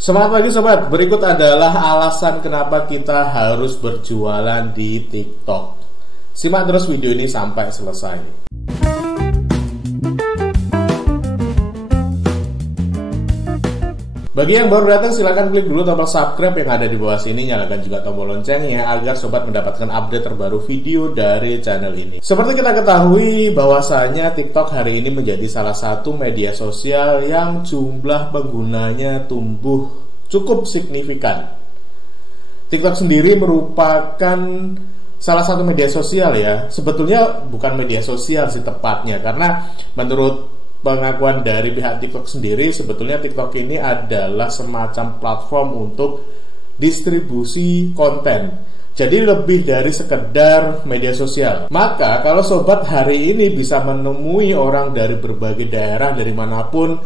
Semangat pagi sobat, berikut adalah alasan kenapa kita harus berjualan di TikTok. Simak terus video ini sampai selesai. Bagi yang baru datang silahkan klik dulu tombol subscribe yang ada di bawah sini, nyalakan juga tombol loncengnya agar sobat mendapatkan update terbaru video dari channel ini. Seperti kita ketahui bahwasanya TikTok hari ini menjadi salah satu media sosial yang jumlah penggunanya tumbuh cukup signifikan. TikTok sendiri merupakan salah satu media sosial ya, sebetulnya bukan media sosial sih tepatnya, karena menurut pengakuan dari pihak TikTok sendiri, sebetulnya TikTok ini adalah semacam platform untuk distribusi konten. Jadi lebih dari sekedar media sosial. Maka kalau sobat hari ini bisa menemui orang dari berbagai daerah, dari manapun,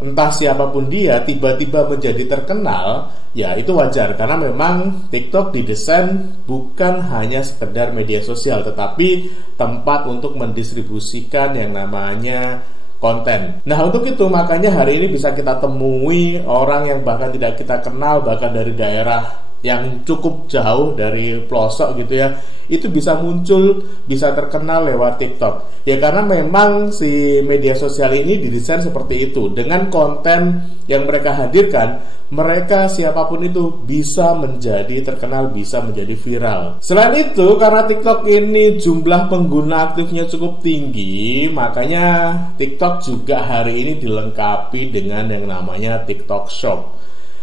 entah siapapun dia, tiba-tiba menjadi terkenal, ya itu wajar. Karena memang TikTok didesain bukan hanya sekedar media sosial, tetapi tempat untuk mendistribusikan yang namanya konten. Nah untuk itu makanya hari ini bisa kita temui orang yang bahkan tidak kita kenal, bahkan dari daerah yang cukup jauh dari pelosok gitu ya, itu bisa muncul, bisa terkenal lewat TikTok. Ya karena memang si media sosial ini didesain seperti itu. Dengan konten yang mereka hadirkan, mereka siapapun itu bisa menjadi terkenal, bisa menjadi viral. Selain itu, karena TikTok ini jumlah pengguna aktifnya cukup tinggi, makanya TikTok juga hari ini dilengkapi dengan yang namanya TikTok Shop.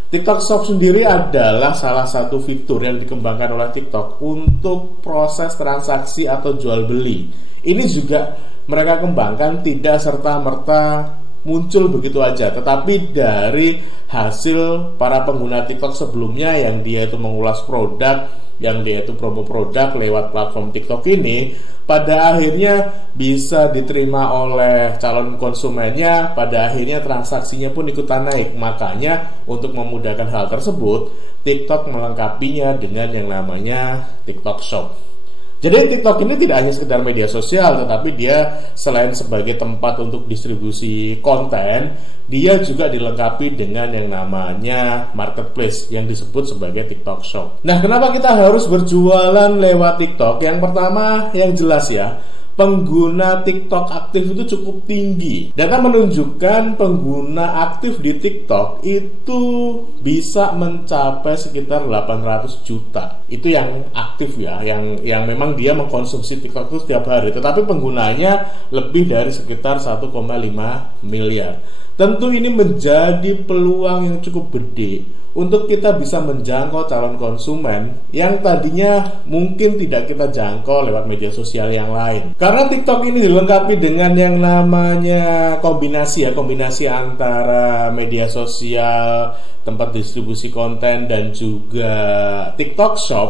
TikTok Shop sendiri adalah salah satu fitur yang dikembangkan oleh TikTok untuk proses transaksi atau jual beli. Ini juga mereka kembangkan tidak serta-merta muncul begitu aja, tetapi dari hasil para pengguna TikTok sebelumnya yang dia itu mengulas produk, yang dia itu promo produk lewat platform TikTok ini, pada akhirnya bisa diterima oleh calon konsumennya, pada akhirnya transaksinya pun ikutan naik. Makanya untuk memudahkan hal tersebut, TikTok melengkapinya dengan yang namanya TikTok Shop. Jadi TikTok ini tidak hanya sekedar media sosial, tetapi dia selain sebagai tempat untuk distribusi konten, dia juga dilengkapi dengan yang namanya marketplace yang disebut sebagai TikTok Shop. Nah, kenapa kita harus berjualan lewat TikTok? Yang pertama, yang jelas ya, pengguna TikTok aktif itu cukup tinggi. Data menunjukkan pengguna aktif di TikTok itu bisa mencapai sekitar 800 juta. Itu yang aktif ya, yang memang dia mengkonsumsi TikTok itu setiap hari. Tetapi penggunanya lebih dari sekitar 1,5 miliar. Tentu ini menjadi peluang yang cukup gede untuk kita bisa menjangkau calon konsumen yang tadinya mungkin tidak kita jangkau lewat media sosial yang lain. Karena TikTok ini dilengkapi dengan yang namanya kombinasi antara media sosial, tempat distribusi konten, dan juga TikTok Shop.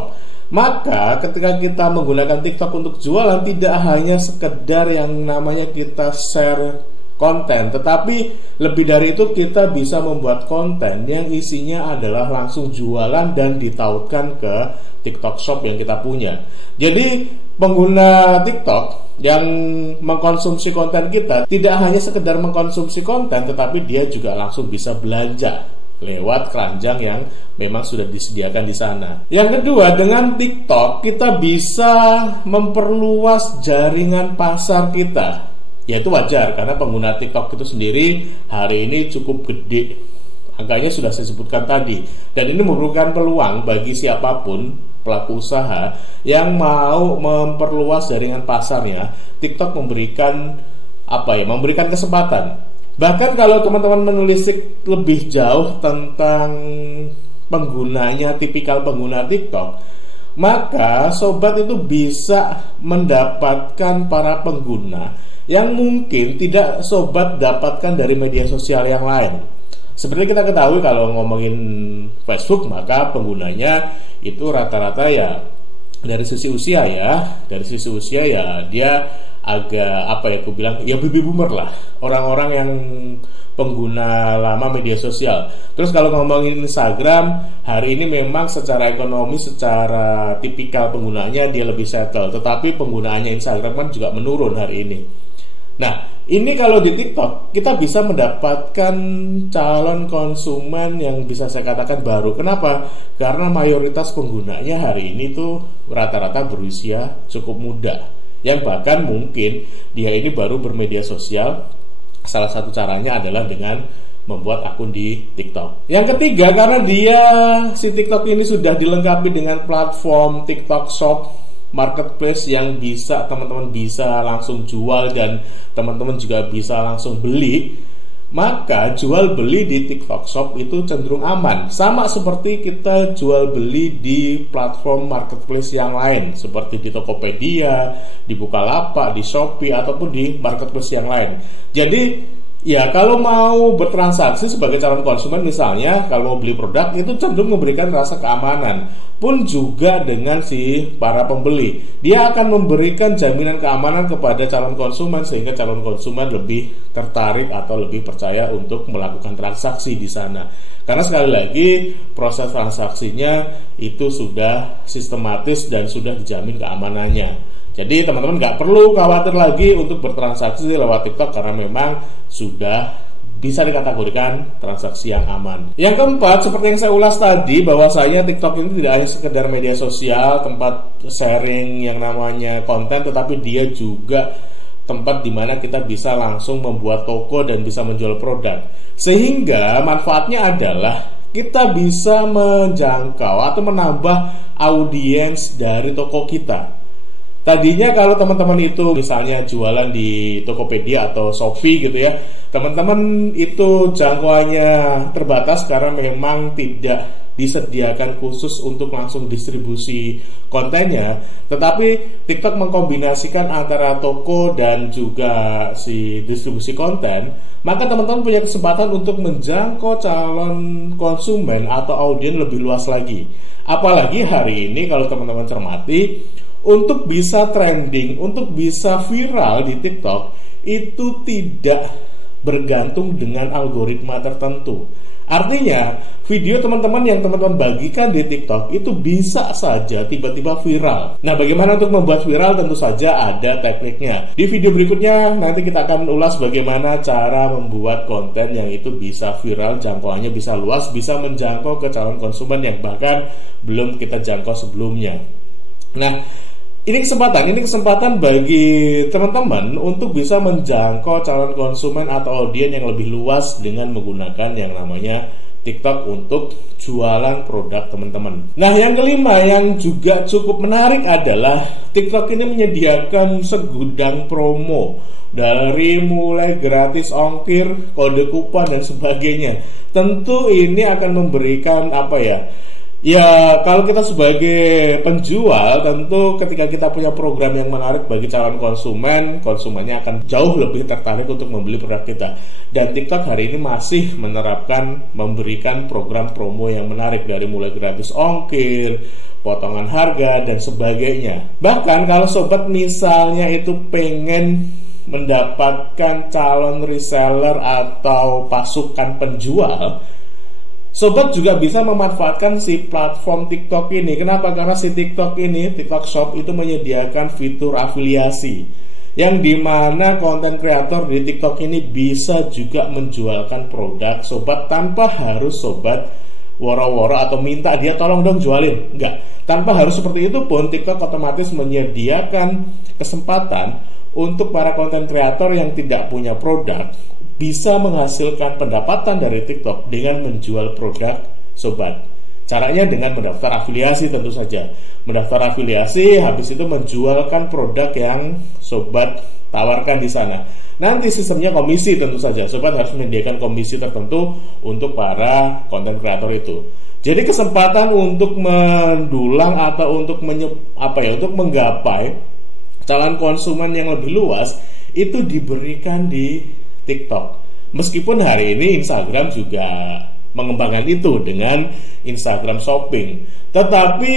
Maka ketika kita menggunakan TikTok untuk jualan, tidak hanya sekedar yang namanya kita share konten, tetapi lebih dari itu kita bisa membuat konten yang isinya adalah langsung jualan dan ditautkan ke TikTok Shop yang kita punya. Jadi pengguna TikTok yang mengkonsumsi konten kita tidak hanya sekedar mengkonsumsi konten, tetapi dia juga langsung bisa belanja lewat keranjang yang memang sudah disediakan di sana. Yang kedua, dengan TikTok kita bisa memperluas jaringan pasar kita. Ya itu wajar karena pengguna TikTok itu sendiri hari ini cukup gede. Angkanya sudah saya sebutkan tadi. Dan ini merupakan peluang bagi siapapun pelaku usaha yang mau memperluas jaringan pasarnya. TikTok memberikan memberikan kesempatan. Bahkan kalau teman-teman menelisik lebih jauh tentang penggunanya, tipikal pengguna TikTok, maka sobat itu bisa mendapatkan para pengguna yang mungkin tidak sobat dapatkan dari media sosial yang lain. Seperti kita ketahui kalau ngomongin Facebook, maka penggunanya itu rata-rata ya dari sisi usia ya, dia agak baby boomer lah, orang-orang yang pengguna lama media sosial. Terus kalau ngomongin Instagram, hari ini memang secara ekonomi, secara tipikal penggunanya dia lebih settle, tetapi penggunaannya Instagram kan juga menurun hari ini. Nah, Ini kalau di TikTok kita bisa mendapatkan calon konsumen yang bisa saya katakan baru. Kenapa? Karena mayoritas penggunanya hari ini tuh rata-rata berusia cukup muda, yang bahkan mungkin dia ini baru bermedia sosial. Salah satu caranya adalah dengan membuat akun di TikTok. Yang ketiga, karena si TikTok ini sudah dilengkapi dengan platform TikTok Shop marketplace yang bisa teman-teman bisa langsung jual dan teman-teman juga bisa langsung beli, maka jual beli di TikTok Shop itu cenderung aman, sama seperti kita jual beli di platform marketplace yang lain seperti di Tokopedia, di Bukalapak, di Shopee ataupun di marketplace yang lain. Jadi ya, kalau mau bertransaksi sebagai calon konsumen, misalnya kalau mau beli produk, itu cenderung memberikan rasa keamanan. Pun juga dengan para pembeli, dia akan memberikan jaminan keamanan kepada calon konsumen sehingga calon konsumen lebih tertarik atau lebih percaya untuk melakukan transaksi di sana. Karena sekali lagi proses transaksinya itu sudah sistematis dan sudah dijamin keamanannya. Jadi teman-teman nggak perlu khawatir lagi untuk bertransaksi lewat TikTok karena memang sudah bisa dikategorikan transaksi yang aman. Yang keempat, seperti yang saya ulas tadi, bahwasanya TikTok ini tidak hanya sekedar media sosial, tempat sharing yang namanya konten, tetapi dia juga tempat di mana kita bisa langsung membuat toko dan bisa menjual produk. Sehingga manfaatnya adalah kita bisa menjangkau atau menambah audiens dari toko kita. Tadinya kalau teman-teman itu misalnya jualan di Tokopedia atau Shopee gitu ya, teman-teman itu jangkauannya terbatas karena memang tidak disediakan khusus untuk langsung distribusi kontennya. Tetapi TikTok mengkombinasikan antara toko dan juga si distribusi konten, maka teman-teman punya kesempatan untuk menjangkau calon konsumen atau audiens lebih luas lagi. Apalagi hari ini kalau teman-teman cermati, untuk bisa trending, untuk bisa viral di TikTok itu tidak bergantung dengan algoritma tertentu. Artinya, video teman-teman yang teman-teman bagikan di TikTok itu bisa saja tiba-tiba viral. Nah, bagaimana untuk membuat viral? Tentu saja ada tekniknya. Di video berikutnya nanti kita akan ulas bagaimana cara membuat konten yang itu bisa viral, jangkauannya bisa luas, bisa menjangkau ke calon konsumen yang bahkan belum kita jangkau sebelumnya. Nah, ini kesempatan bagi teman-teman untuk bisa menjangkau calon konsumen atau audiens yang lebih luas dengan menggunakan yang namanya TikTok untuk jualan produk teman-teman. Nah, yang kelima yang juga cukup menarik adalah TikTok ini menyediakan segudang promo, dari mulai gratis ongkir, kode kupon dan sebagainya. Tentu ini akan memberikan Ya, kalau kita sebagai penjual, tentu ketika kita punya program yang menarik bagi calon konsumen, konsumennya akan jauh lebih tertarik untuk membeli produk kita. Dan TikTok hari ini masih memberikan program promo yang menarik, dari mulai gratis ongkir, potongan harga, dan sebagainya. Bahkan kalau sobat misalnya itu pengen mendapatkan calon reseller atau pasukan penjual, sobat juga bisa memanfaatkan si platform TikTok ini. Kenapa? Karena si TikTok Shop itu menyediakan fitur afiliasi, yang dimana konten kreator di TikTok ini bisa juga menjualkan produk sobat tanpa harus sobat woro-woro atau minta dia tolong dong jualin. Enggak, tanpa harus seperti itu pun TikTok otomatis menyediakan kesempatan untuk para konten kreator yang tidak punya produk bisa menghasilkan pendapatan dari TikTok dengan menjual produk sobat. Caranya dengan mendaftar afiliasi tentu saja. Mendaftar afiliasi, habis itu menjualkan produk yang sobat tawarkan di sana. Nanti sistemnya komisi tentu saja. Sobat harus menyediakan komisi tertentu untuk para konten kreator itu. Jadi kesempatan untuk mendulang atau untuk untuk menggapai calon konsumen yang lebih luas itu diberikan di TikTok. Meskipun hari ini Instagram juga mengembangkan itu dengan Instagram Shopping, tetapi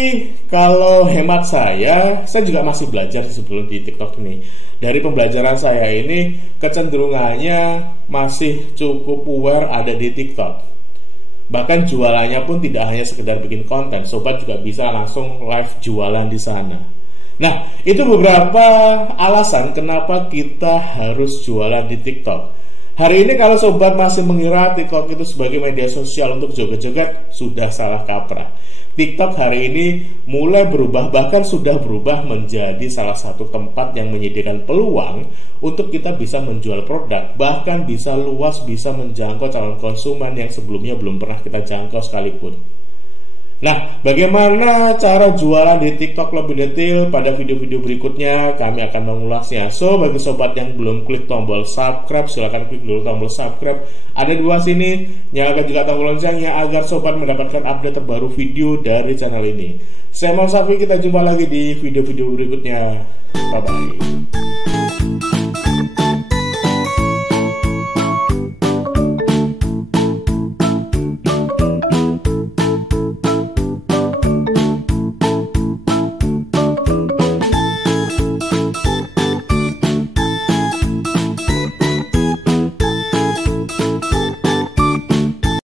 kalau hemat saya juga masih belajar sebelum di TikTok ini. Dari pembelajaran saya ini, kecenderungannya masih cukup aware ada di TikTok. Bahkan jualannya pun tidak hanya sekedar bikin konten, sobat juga bisa langsung live jualan di sana. Nah, itu beberapa alasan kenapa kita harus jualan di TikTok. Hari ini kalau sobat masih mengira TikTok itu sebagai media sosial untuk joget-joget, sudah salah kaprah. TikTok hari ini mulai berubah, bahkan sudah berubah menjadi salah satu tempat yang menyediakan peluang untuk kita bisa menjual produk, bahkan bisa luas, bisa menjangkau calon konsumen yang sebelumnya belum pernah kita jangkau sekalipun. Nah, bagaimana cara jualan di TikTok lebih detail pada video-video berikutnya kami akan mengulasnya. So, bagi sobat yang belum klik tombol subscribe, silahkan klik dulu tombol subscribe. Ada di bawah sini, nyalakan juga tombol loncengnya agar sobat mendapatkan update terbaru video dari channel ini. Saya Mam Safi, kita jumpa lagi di video-video berikutnya. Bye-bye.